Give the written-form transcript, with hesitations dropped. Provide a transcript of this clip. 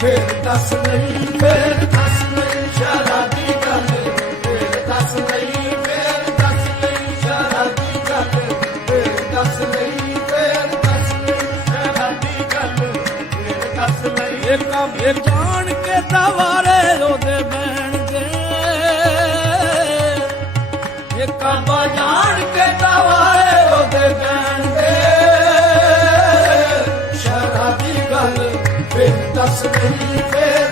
ਫੇਰ ਦੱਸ ਨਹੀਂ, ਫੇਰ ਦੱਸ ਨਹੀਂ ਸ਼ਰਾਬੀ ਗੱਲ, ਫੇਰ ਦੱਸ ਨਹੀਂ, ਫੇਰ ਦੱਸ ਨਹੀਂ ਸ਼ਰਾਬੀ ਗੱਲ, ਫੇਰ ਦੱਸ ਨਹੀਂ, ਫੇਰ ਦੱਸ ਨਹੀਂ ਸ਼ਰਾਬੀ ਗੱਲ, ਫੇਰ ਦੱਸ ਨਹੀਂ। ਇਹ ਜਾਣ ਕੇ ਦਵਾਰੇ ਉਹਦੇ ਬਹਿਣਗੇ, ਇਹ ਕਾਬਾ ਜਾਣ ਕੇ ਦਵਾਰੇ ਉਹਦੇ ਬਹਿਣਗੇ, ਸ਼ਰਾਬੀ ਗੱਲ ਫੇਰ ਦੱਸ ਨਹੀਂ, ਫੇਰ